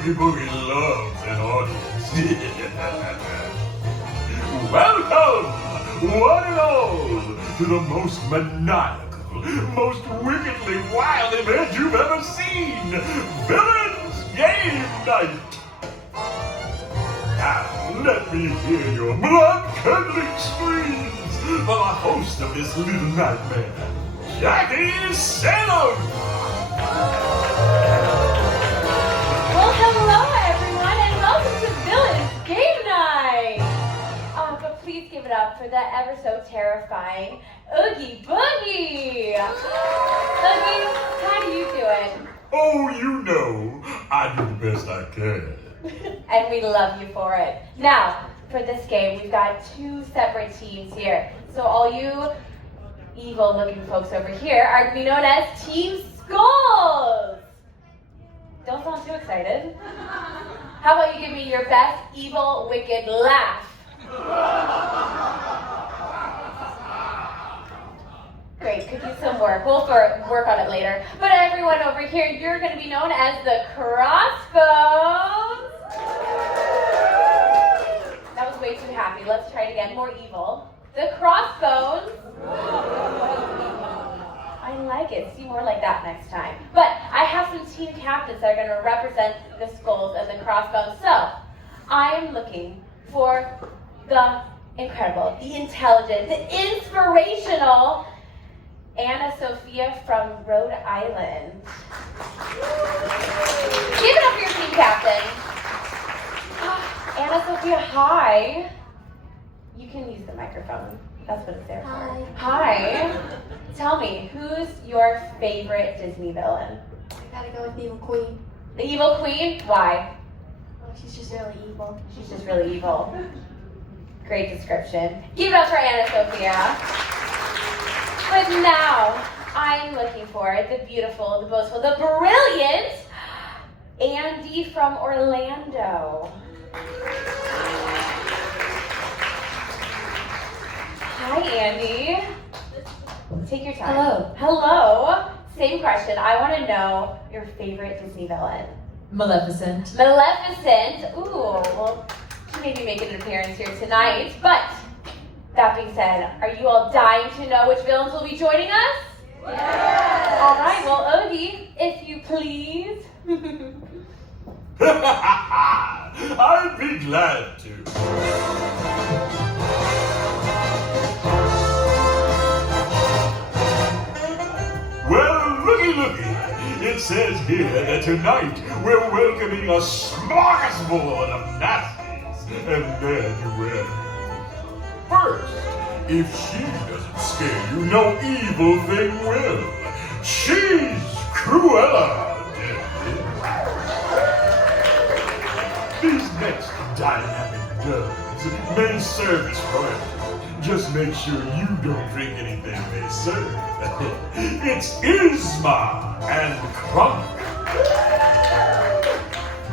Oogie Boogie loves an audience. Welcome, one and all, to the most maniacal, most wickedly wild event you've ever seen, Villains Game Night. Now, let me hear your blood-curdling screams for the host of this little nightmare, Jackie Salem. Well, hello everyone, and welcome to Villains Game Night. But please give it up for the ever so terrifying Oogie Boogie. Oogie, how do you do it? Oh, you know, I do the best I can. And we love you for it. Now, for this game, we've got two separate teams here. So all you evil-looking folks over here are going to be known as Team Skulls. Don't sound too excited. How about you give me your best evil, wicked laugh? Great, could use some work. We'll work on it later. But everyone over here, you're going to be known as the Crossbones. That was way too happy. Let's try it again. More evil. The Crossbones. I like it. See more like that next time. But I have some team captains that are going to represent the Skulls and the Crossbones. So, I am looking for the incredible, the intelligent, the inspirational Anna Sophia from Rhode Island. Give it up for your team captain. Anna Sophia, hi. You can use the microphone. That's what it's there for. Hi. Tell me, who's your favorite Disney villain? I gotta go with the Evil Queen. The Evil Queen? Why? Oh, she's just really evil. She's just really evil. Great description. Give it up for Anna Sophia. But now, I'm looking for the beautiful, the boastful, the brilliant Andy from Orlando. Hi, Andy. Take your time. Hello. Hello. Same question. I want to know your favorite Disney villain. Maleficent. Maleficent. Ooh, well, she may be making an appearance here tonight. But that being said, are you all dying to know which villains will be joining us? Yes. All right. Well, Oogie, if you please. I'd be glad to. Well, looky. It says here that tonight we're welcoming a smorgasbord of nasties. And then well, first, if she doesn't scare you, no evil thing will. She's Cruella. These next dynamic girls may serve as forever. Just make sure you don't drink anything they serve. It's Isma and Kronk.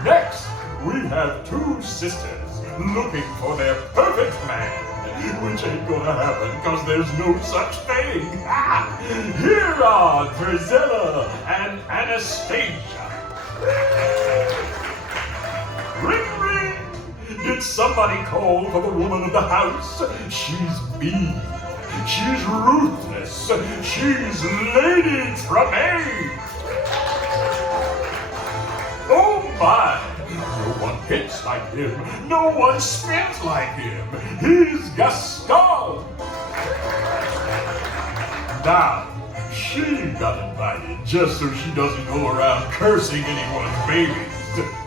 Next, we have two sisters looking for their perfect man, which ain't gonna happen because there's no such thing. Here are Drizella and Anastasia. Ring, ring! Did somebody call for the woman of the house? She's mean. She's ruthless. She's Lady Tremaine. Oh my! No one hits like him. No one spins like him. He's Gaston. Now, she got invited just so she doesn't go around cursing anyone's babies.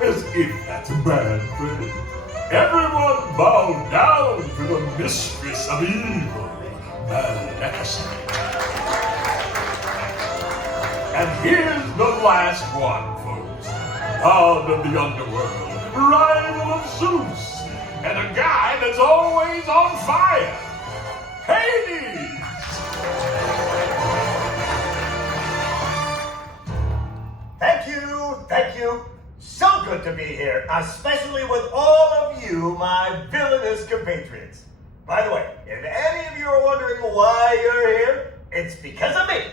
As if that's a bad thing. Everyone bow down to the mistress of evil, Maleficent. And here's the last one, folks. God of the underworld, rival of Zeus, and a guy that's always on fire, Hades! Thank you. So good to be here, especially with all of you, my villainous compatriots. By the way, if any of you are wondering why you're here, it's because of me.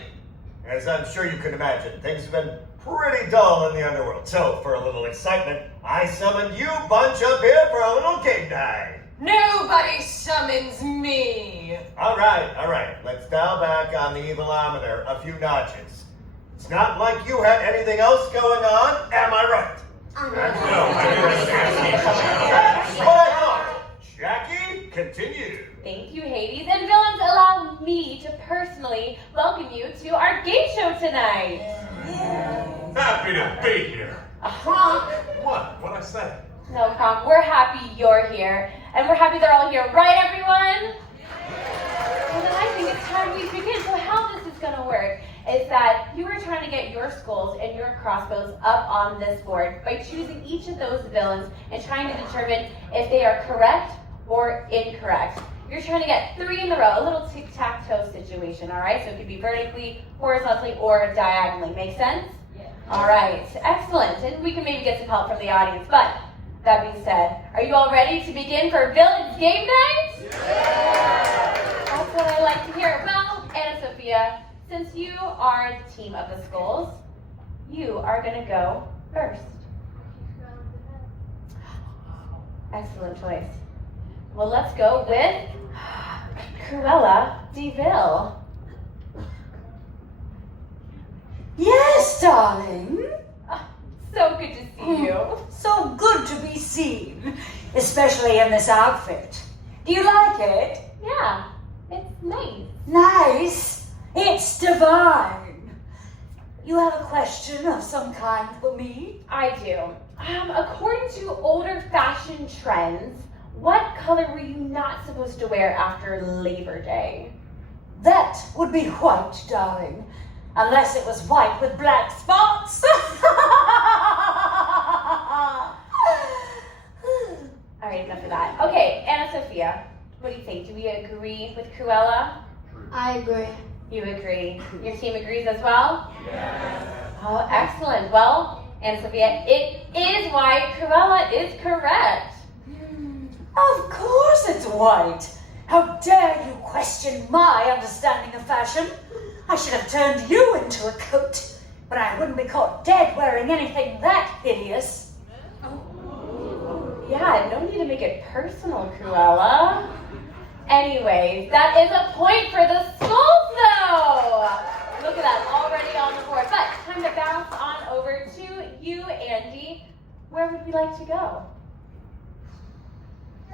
As I'm sure you can imagine, things have been pretty dull in the underworld. So, for a little excitement, I summoned you bunch up here for a little game night. Nobody summons me. All right. Let's dial back on the evilometer a few notches. It's not like you had anything else going on, am I right? That's what I thought. Jackie, continue. Thank you, Hades. And villains, allow me to personally welcome you to our game show tonight. Happy to be here. What? What'd I say? No problem. We're happy you're here. And we're happy they're all here. Right, everyone? Well, then I think it's time we begin. So how this is going to work is that you are trying to get your skulls and your crossbows up on this board by choosing each of those villains and trying to determine if they are correct or incorrect. You're trying to get 3 in a row, a little tic-tac-toe situation, all right? So it could be vertically, horizontally, or diagonally. Make sense? All right, excellent. And we can maybe get some help from the audience. But that being said, are you all ready to begin for Villains Game Night? That's what I like to hear. Well, Anna Sophia, since you are the team of the skulls, you are going to go first. Excellent choice. Well, let's go with Cruella de Vil. Yes, darling. So good to see you. So good to be seen, especially in this outfit. Do you like it? Yeah, it's nice. Nice. It's divine. You have a question of some kind for me? I do. According to older fashion trends, what color were you not supposed to wear after Labor Day? That would be white, darling. Unless it was white with black spots. All right, enough of that. Okay, Anna Sophia, what do you think? Do we agree with Cruella? I agree. You agree. Your team agrees as well? Oh, excellent. Well, Anna Sophia, it is white. Cruella is correct. Of course it's white. How dare you question my understanding of fashion? I should have turned you into a coat, but I wouldn't be caught dead wearing anything that hideous. Yeah, no need to make it personal, Cruella. Anyways, that is a point for the skulls, though. Look at that, already on the board. But time to bounce on over to you, Andy. Where would we like to go?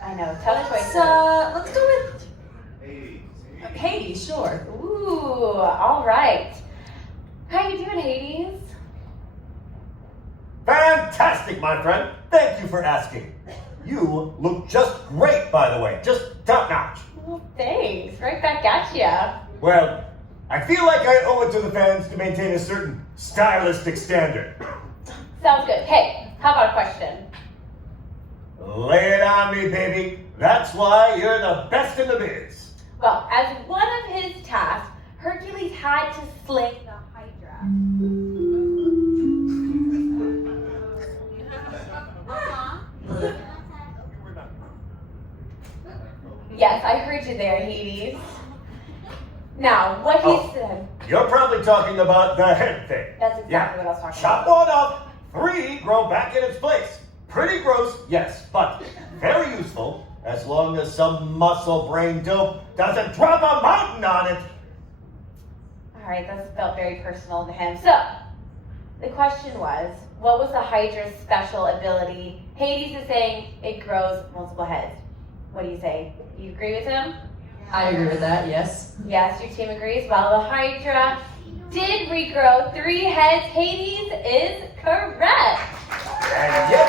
I know, tough choices. Let's go with Hades, sure. Ooh, all right. How you doing, Hades? Fantastic, my friend. Thank you for asking. You look just great, by the way. Just top notch. Well, thanks. Right back at ya. Well, I feel like I owe it to the fans to maintain a certain stylistic standard. Sounds good. Hey, how about a question? Lay it on me, baby. That's why you're the best in the biz. Well, as one of his tasks, Hercules had to slay the Hydra. Yes, I heard you there, Hades. Now, what he said. You're probably talking about the head thing. That's exactly what I was talking Chop about. one up, 3 grow back in its place. Pretty gross, yes, but very useful as long as some muscle brain dope doesn't drop a mountain on it. All right, that felt very personal to him. So, the question was, what was the Hydra's special ability? Hades is saying it grows multiple heads. What do you say? You agree with him? I agree with that, yes. Yes, your team agrees. Well, the Hydra did regrow 3 heads. Hades is correct. And yet,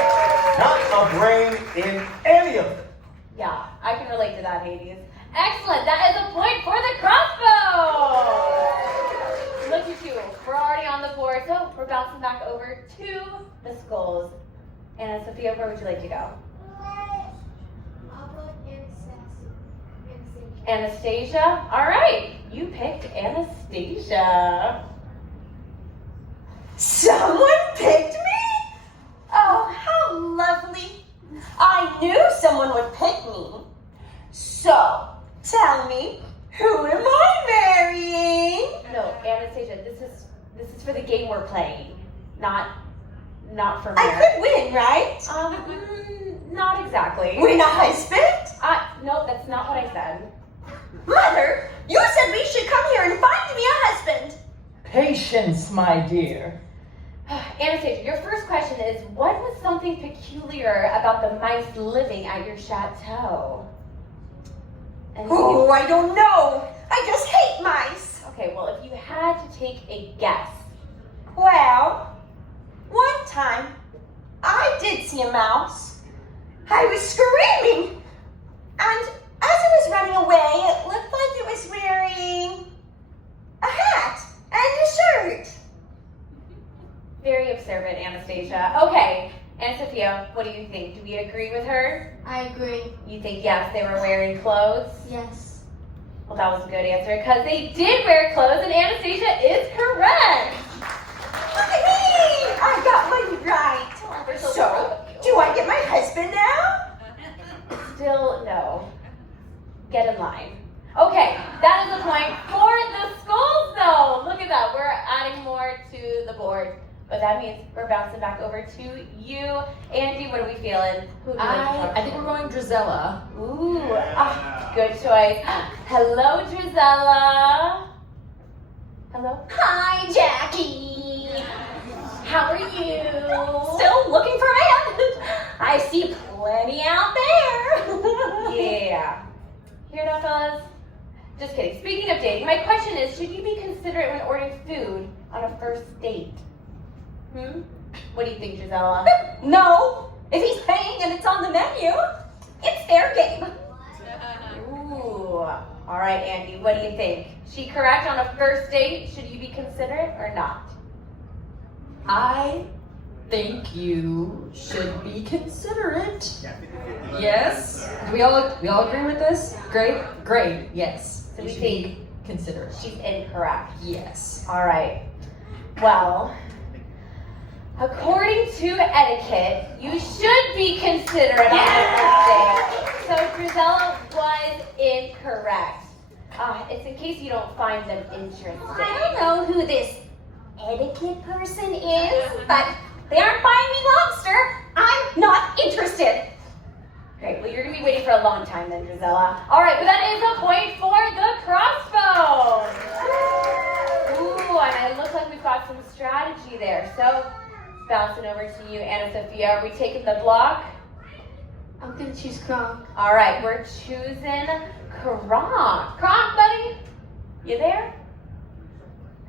not a brain in any of them. Yeah, I can relate to that, Hades. Excellent. That is a point for the crossbow. Look at you. We're already on the board, so we're bouncing back over to the skulls. Anna Sophia, where would you like to go? I'll go with Anastasia. Anastasia? All right. You picked Anastasia. Someone picked me? Oh, how lovely. I knew someone would pick me. So, tell me, who am I marrying? No, Anastasia, this is for the game we're playing. Not for I mayor. could win, right? Not exactly. Win a husband? No, that's not what I said. Mother, you said we should come here and find me a husband. Patience, my dear. Anastasia, your first question is, what was something peculiar about the mice living at your chateau? Oh, I don't know. I just hate mice. Okay, well, if you had to take a guess. Well, one time I did see a mouse. I was screaming. And as it was running away, it looked like it was wearing a hat and a shirt. Very observant, Anastasia. Okay, and Sophia, what do you think? Do we agree with her? I agree. You think yes, they were wearing clothes? Yes. Well, that was a good answer because they did wear clothes, and Anastasia is correct. Look at me! I got one right. We're so So, proud of you. do I get my husband now? Still no. Get in line. Okay, that is a point for the Skull Zone. Look at that. We're adding more to the board. But that means we're bouncing back over to you. Andy, what are we feeling? Who do we like to talk I think to? we're going Drizella. Ooh, good choice. Hello, Drizella. Hello. Hi, Jackie. How are you? Still looking for my husband. I see plenty out there. Yeah. Hear that, fellas? Just kidding. Speaking of dating, my question is, should you be considerate when ordering food on a first date? What do you think, Gisela? No, if he's paying and it's on the menu, it's fair game. Ooh. All right, Andy, what do you think? She correct on a first date? Should you be considerate or not? I think you should be considerate. Yes. Do we all agree with this? Great. Yes. So You we should think be considerate. she's incorrect. Yes. All right. Well, according to etiquette, you should be considerate on the first date. So Drizella was incorrect. It's in case you don't find them interesting. I don't know who this etiquette person is, but they aren't buying me lobster. I'm not interested. Great. Well, you're going to be waiting for a long time then, Drizella. All right, but that is a point for the crossbow. Ooh, and it looks like we've got some strategy there. So, bouncing over to you, Anna Sophia. Are we taking the block? I'm gonna choose Kronk. All right, we're choosing Kronk. Kronk, buddy? You there?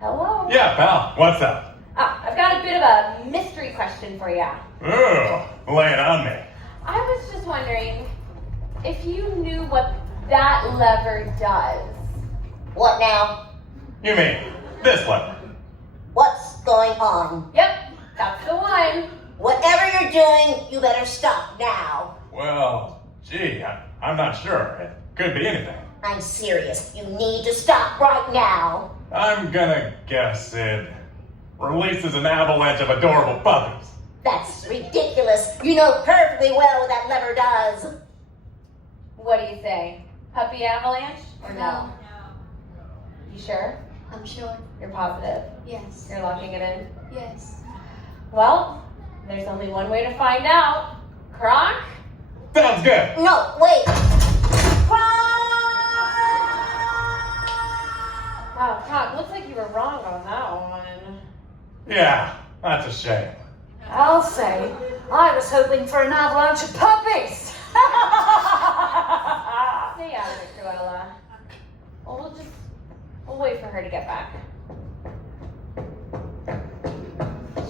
Hello? Yeah, pal. What's up? I've got a bit of a mystery question for you. Ooh, lay it on me. I was just wondering if you knew what that lever does. What now? You mean this lever? What's going on? Yep, that's the one. Whatever you're doing, you better stop now. Well, gee, I'm not sure. It could be anything. I'm serious. You need to stop right now. I'm gonna guess it releases an avalanche of adorable puppies. That's ridiculous. You know perfectly well what that lever does. What do you say? Puppy avalanche or no? You sure? I'm sure. You're positive? Yes. You're locking it in? Yes. Well, there's only one way to find out. Kronk? Sounds good. No, wait. Wow, Kronk, looks like you were wrong on that one. Yeah, that's a shame. I'll say, I was hoping for an avalanche of puppies. Stay out of it, Cruella. Well, we'll wait for her to get back.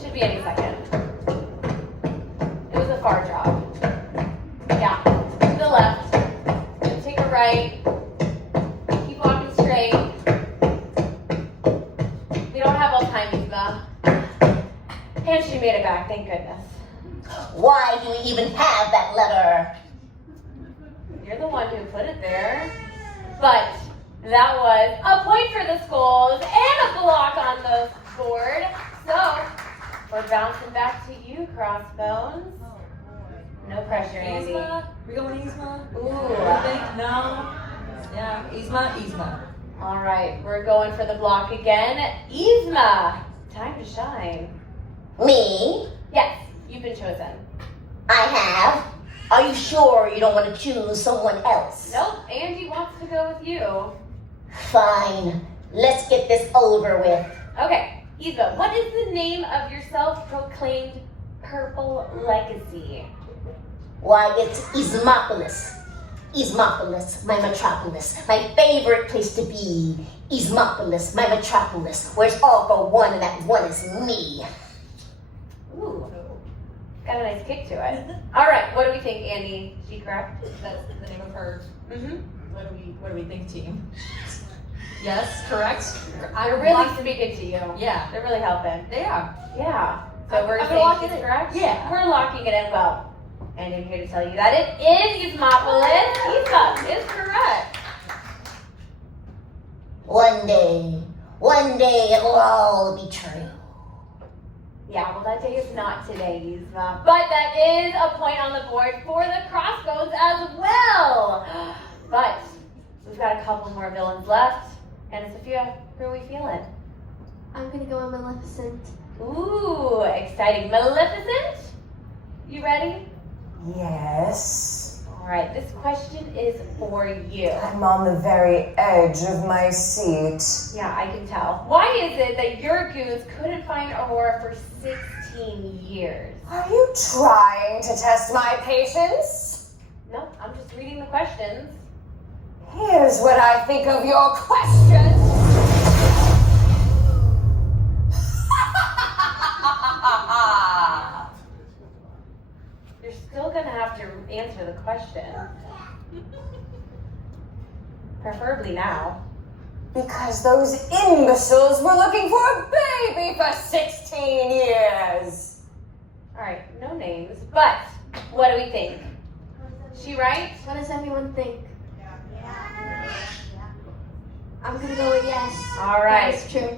Should be any second. It was a far drop. Yeah, to the left. Then take a right. Keep walking straight. We don't have all time, Eva. And she made it back, thank goodness. Why do we even have that lever? You're the one who put it there. But that was a point for the Skulls and a block on the board. So we're bouncing back to you, Crossbones. No pressure, Andy. Yzma? We going Yzma? Ooh. I think no. Yeah, Yzma. All right, we're going for the block again. Yzma, time to shine. Me? Yes, you've been chosen. I have. Are you sure you don't want to choose someone else? Nope, Andy wants to go with you. Fine. Let's get this over with. Okay, Eva, what is the name of your self-proclaimed purple legacy? Why, it's Ismopolis. Ismopolis, my metropolis. My favorite place to be. Ismopolis, my metropolis. Where it's all for one and that one is me. Ooh, got a nice kick to it. All right, what do we think, Andy? Is she correct? That's the name of her. Mm-hmm. What do we think, team? Yes, correct. They're really speaking to you. Yeah, They're really helping. they are. Yeah. So we're I'm gonna saying lock she's it in. correct? Yeah. We're locking it in. Well, and I'm here to tell you that it is Ismopolis. Eva is correct. One day it will all be true. Yeah, well, that day is not today, Yuzma. But that is a point on the board for the crossbows as well. But we've got a couple more villains left. And Sophia, who are we feeling? I'm gonna go with Maleficent. Ooh, exciting. Maleficent? You ready? Yes. All right, this question is for you. I'm on the very edge of my seat. Yeah, I can tell. Why is it that your goons couldn't find Aurora for 16 years? Are you trying to test my patience? Nope, I'm just reading the questions. Here's what I think of your question. You're still gonna have to answer the question. Preferably now. Because those imbeciles were looking for a baby for 16 years. All right, no names, but what do we think? She right? What does everyone think? I'm gonna go with yes. All right. That's true.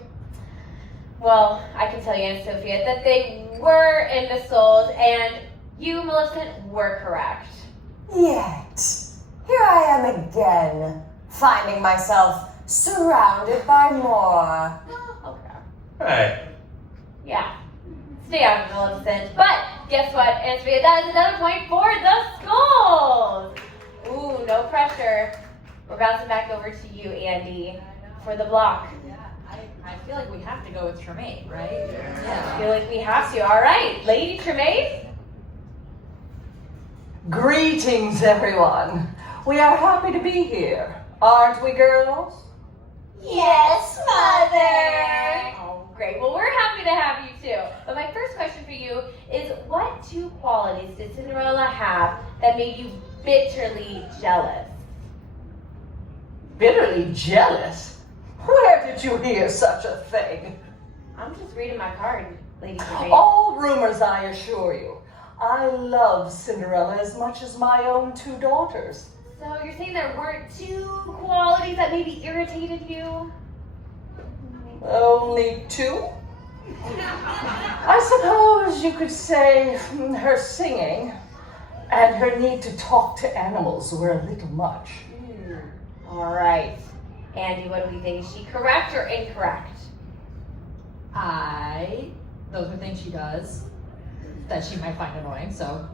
Well, I can tell you, Aunt Sophia, that they were imbeciles, and you, Maleficent, were correct. Yet, here I am again, finding myself surrounded by more. Okay. Hey, Yeah. Stay out of Maleficent. But guess what, Aunt Sophia? That is another point for the skulls. Ooh, no pressure. We're bouncing back over to you, Andy, for the block. I feel like we have to go with Tremaine, right? I Yeah. feel like we have to. All right, Lady Tremaine. Greetings, everyone. We are happy to be here, aren't we, girls? Yes, Mother. Oh, great. Well, we're happy to have you too. But my first question for you is, what two qualities did Cinderella have that made you bitterly jealous? Bitterly jealous? Where did you hear such a thing? I'm just reading my card, Lady Tremaine. All rumors, I assure you. I love Cinderella as much as my own two daughters. So you're saying there weren't two qualities that maybe irritated you? Only two? I suppose you could say her singing and her need to talk to animals were a little much. All right. Andy, what do we think? Is she correct or incorrect? Those are things she does that she might find annoying, so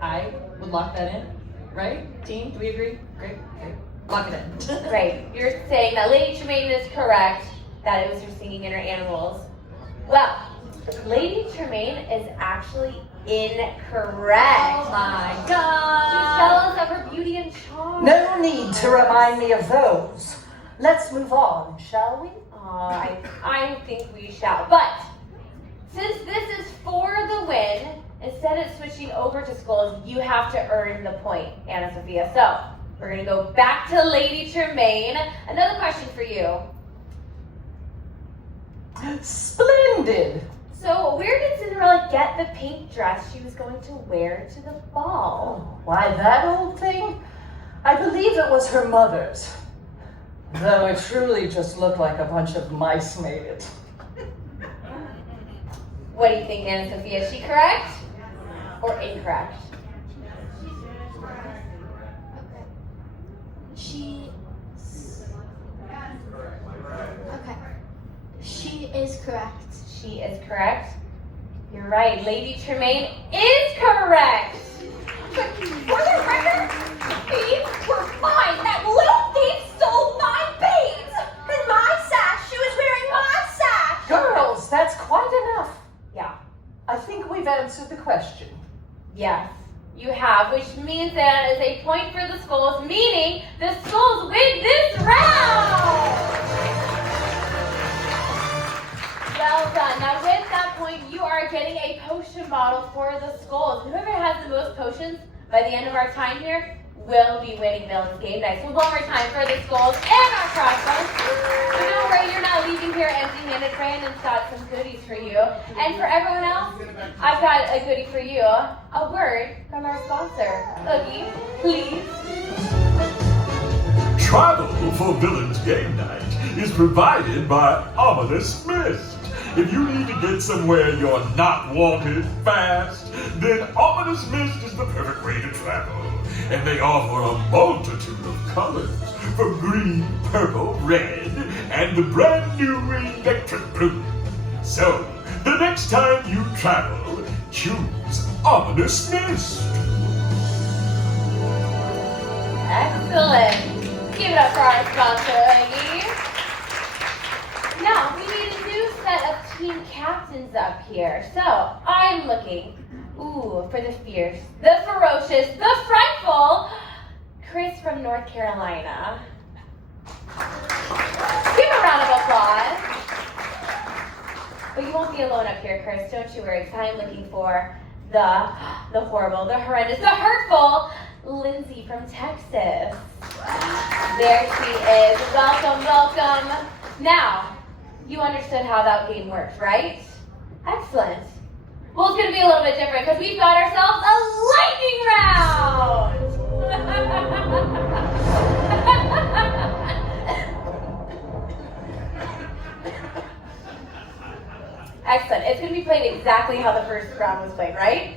I would lock that in, right? Team, do we agree? Great. Lock it in. Great. You're saying that Lady Tremaine is correct, that it was her singing and her animals. Well, Lady Tremaine is actually incorrect. Oh my She's god! jealous of her beauty and charm. No need to remind me of those. Let's move on, shall we? I think we shall. But since this is for the win, instead of switching over to skulls, you have to earn the point, Anna Sophia. So we're gonna go back to Lady Tremaine. Another question for you. Splendid. So where did Cinderella get the pink dress she was going to wear to the ball? Why, that old thing? I believe it was her mother's. Though it truly just looked like a bunch of mice made it. What do you think, Anna Sophia? Is she correct or incorrect? Okay. She is correct. She is correct. You're right, Lady Tremaine is correct. But for the record, thieves were mine. That little thief stole my beads and my sash. She was wearing my sash. Girls, that's quite enough. Yeah. I think we've answered the question. Yes, you have, which means that is a point for the Skulls, meaning the Skulls win this round! Well done. Now with that point, you are getting a potion bottle for the Skulls. Whoever has the most potions by the end of our time here will be winning Villains Game Night. So one more time for the Skulls and our Crossbones. But don't worry, you're not leaving here empty-handed. Brandon's got some goodies for you. And for everyone else, I've got a goodie for you. A word from our sponsor. Oogie, please. Travel for Villains Game Night is provided by Ominous Mist. If you need to get somewhere you're not wanted fast, then Ominous Mist is the perfect way to travel. And they offer a multitude of colors, from green, purple, red, and the brand new electric blue. So, the next time you travel, choose Ominous Mist. Excellent. Give it up for our sponsor, Oogie. Now, we need a new set of team captains up here. So, I'm looking, for the fierce, the ferocious, the frightful, Chris from North Carolina. Give him a round of applause. But you won't be alone up here, Chris. Don't you worry, because I'm looking for the horrible, the horrendous, the hurtful Lindsay from Texas. There she is. Welcome, welcome. Now, you understood how that game works, right? Excellent. Well, it's going to be a little bit different because we've got ourselves a lightning round! Excellent. It's going to be played exactly how the first round was played, right?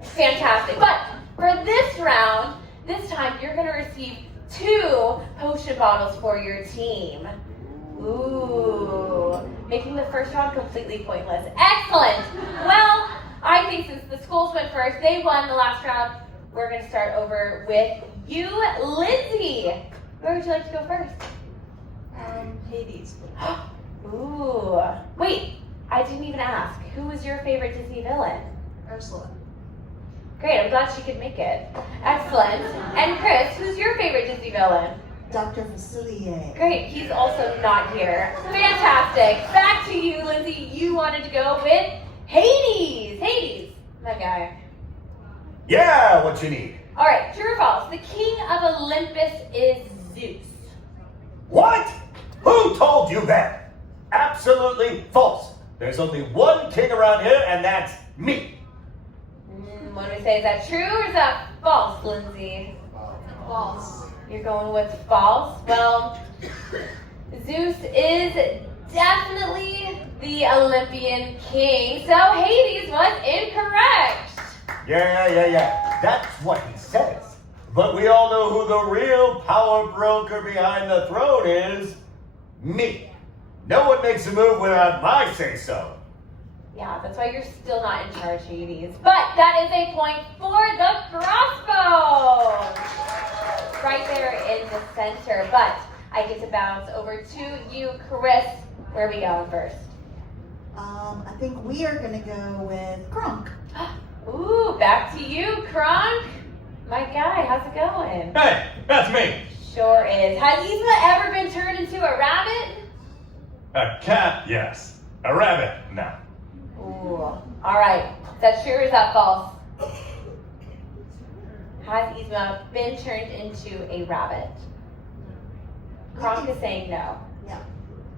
Fantastic. But for this round, this time you're going to receive 2 potion bottles for your team. Ooh, making the first round completely pointless. Excellent. Well, I think since the Skulls went first, they won the last round. We're going to start over with you, Lindsay. Where would you like to go first? Hades. Ooh. Wait, I didn't even ask. Who was your favorite Disney villain? Ursula. Great, I'm glad she could make it. Excellent. And Chris, who's your favorite Disney villain? Dr. Facilier. Great, he's also not here. Fantastic. Back to you, Lindsay. You wanted to go with Hades. Hades, my guy. Yeah, what you need? All right, true or false? The king of Olympus is Zeus. What? Who told you that? Absolutely false. There's only one king around here, and that's me. What do we say? Is that true or is that false, Lindsay? False. You're going with false? Well, Zeus is definitely the Olympian king, so Hades was incorrect. Yeah. That's what he says. But we all know who the real power broker behind the throne is. Me. No one makes a move without my say-so. Yeah, that's why you're still not in charge, Hades. But that is a point for the crossbow. Right there in the center. But I get to bounce over to you, Chris. Where are we going first? I think we are gonna go with Kronk. Ooh, back to you, Kronk. My guy, how's it going? Hey, that's me. Sure is. Has Yzma ever been turned into a rabbit? A cat, yes. A rabbit, no. Ooh, all right. Is that true or is that false? Has Yzma been turned into a rabbit? Kronk is saying no. Yeah,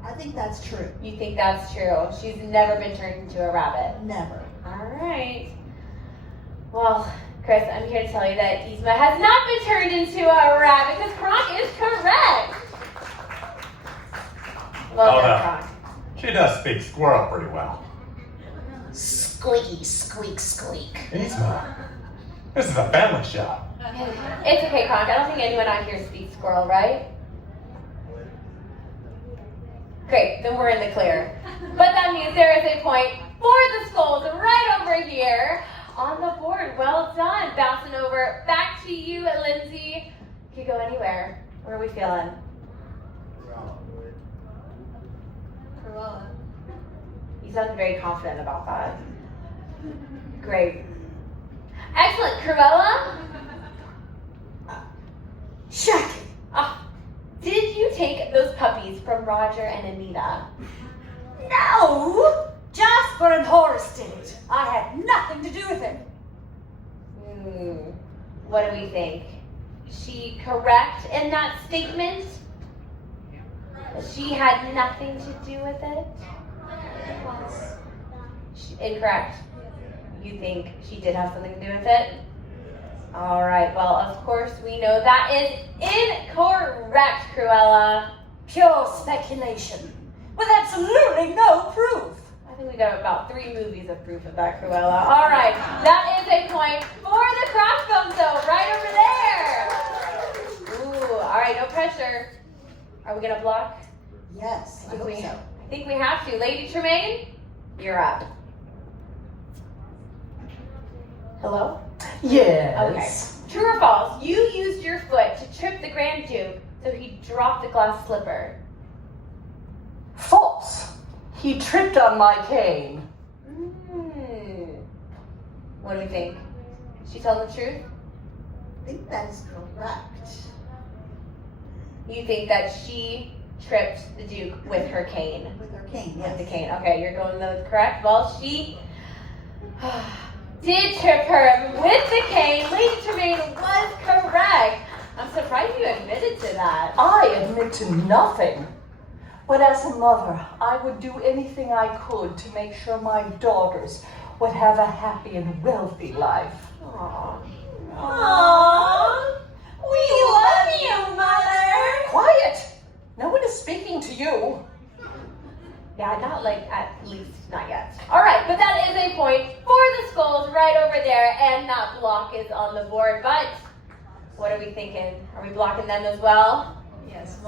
I think that's true. You think that's true? She's never been turned into a rabbit. Never. All right. Well, Chris, I'm here to tell you that Yzma has not been turned into a rabbit because Kronk is correct. Well done, Kronk. She does speak squirrel pretty well. Squeaky, squeak, squeak. Yzma, this is a family show. It's okay, Kronk. I don't think anyone out here speaks squirrel, right? Great, then we're in the clear. But that means there is a point for the skulls right over here on the board. Well done. Bouncing over back to you, Lindsay. Could go anywhere. Where are we feeling? Cruella. You sound very confident about that. Great. Excellent. Cruella? Shaggy. Did you take those puppies from Roger and Anita? No! Jasper and Horace did it. I had nothing to do with it. What do we think? Is she correct in that statement? That she had nothing to do with it? Incorrect. You think she did have something to do with it? All right, well, of course we know that is incorrect, Cruella. Pure speculation, with absolutely no proof. I think we got about 3 movies of proof of that, Cruella. All right, that is a point for the Crossbones, though, right over there. Ooh, all right, no pressure. Are we gonna block? Yes, I hope so. I think we have to. Lady Tremaine, you're up. Hello? Yes. Okay. True or false? You used your foot to trip the Grand Duke, so he dropped the glass slipper. False. He tripped on my cane. What do we think? Is she telling the truth? I think that is correct. You think that she tripped the Duke with her cane? With her cane, With yes. the cane. Okay, you're going with correct. Well, she did trip her with the cane. Lady Tremaine was correct. I'm surprised you admitted to that. I admit to nothing. But as a mother, I would do anything I could to make sure my daughters would have a happy and wealthy life. Aww. Aww. We love you, Mother. Quiet! No one is speaking to you. Yeah, not like, at least not yet. All right, but that is a point for the skulls right over there, and that block is on the board. But what are we thinking? Are we blocking them as well? Yes.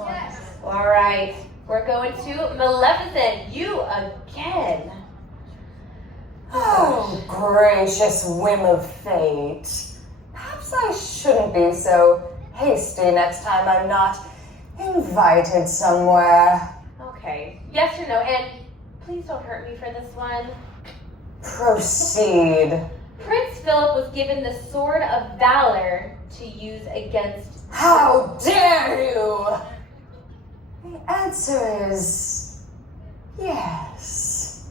All right, we're going to Maleficent. You again. Oh, gracious whim of fate. Perhaps I shouldn't be so hasty next time I'm not invited somewhere. Okay, yes or no, and please don't hurt me for this one. Proceed. Prince Philip was given the Sword of Valor to use against... How dare you! The answer is yes.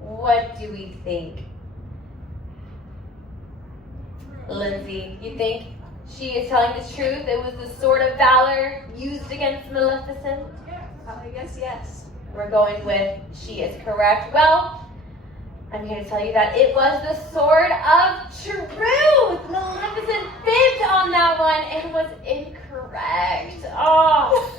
What do we think? Lindsay, you think she is telling the truth? It was the Sword of Valor used against Maleficent? I guess yes. We're going with she is correct. Well, I'm here to tell you that it was the Sword of Truth. Maleficent fibbed on that one and was incorrect. Oh.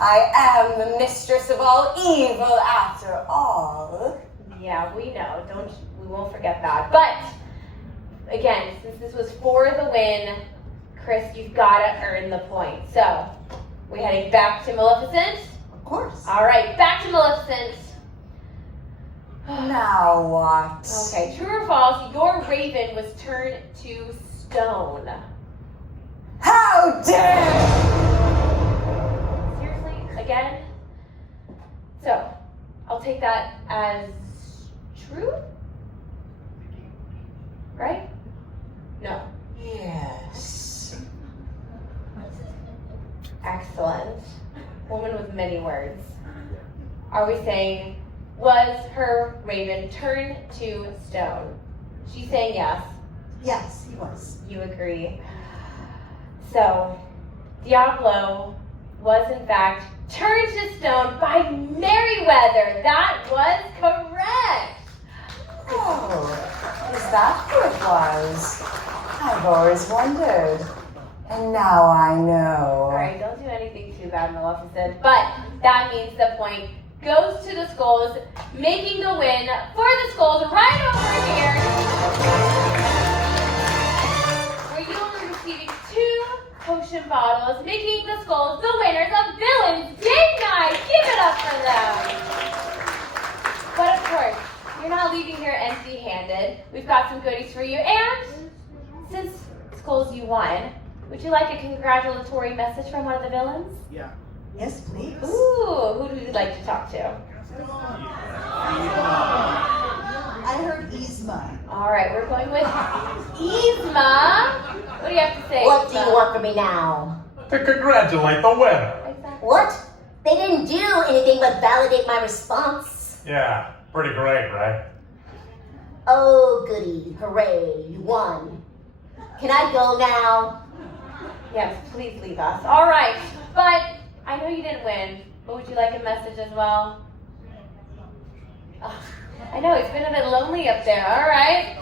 I am the mistress of all evil after all. Yeah, we know. We won't forget that. But again, since this was for the win, Chris, you've got to earn the point. So we're heading back to Maleficent. Of course. All right, back to Maleficent. Now what? Okay, true or false? Your raven was turned to stone. How dare! Seriously, again? So, I'll take that as true? Right? No. Yes. Excellent. Woman with many words. Are we saying, was her raven turned to stone? She's saying yes. Yes, he was. You agree. So, Diablo was in fact turned to stone by Merryweather. That was correct. Oh, is that who it was? I've always wondered. And now I know. All right, don't do anything too bad, Maleficent. But that means the point goes to the skulls, making the win for the skulls right over here. Where you will be receiving 2 potion bottles, making the skulls the winners of Villains Date Night. Give it up for them. we've got some goodies for you. And since Skulls, you won, would you like a congratulatory message from one of the villains? Yeah. Yes, please. Ooh, who would you like to talk to? I heard Yzma. All right, we're going with Yzma. What do you have to say? What do Yzma? you want from me now? To congratulate the winner. What? They didn't do anything but validate my response. Yeah, pretty great, right? Oh, goody. Hooray, you won. Can I go now? Yes, please leave us. All right, but I know you didn't win, but would you like a message as well? Oh, I know, it's been a bit lonely up there. All right.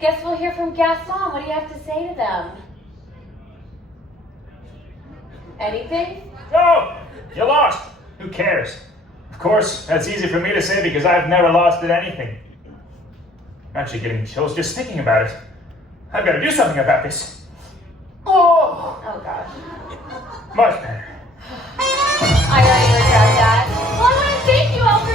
Guess we'll hear from Gaston. What do you have to say to them? Anything? Oh, you lost. Who cares? Of course, that's easy for me to say because I've never lost at anything. I'm actually getting chills just thinking about it. I've got to do something about this. Oh, gosh. Much better. I already regret that. Well, I want to thank you all for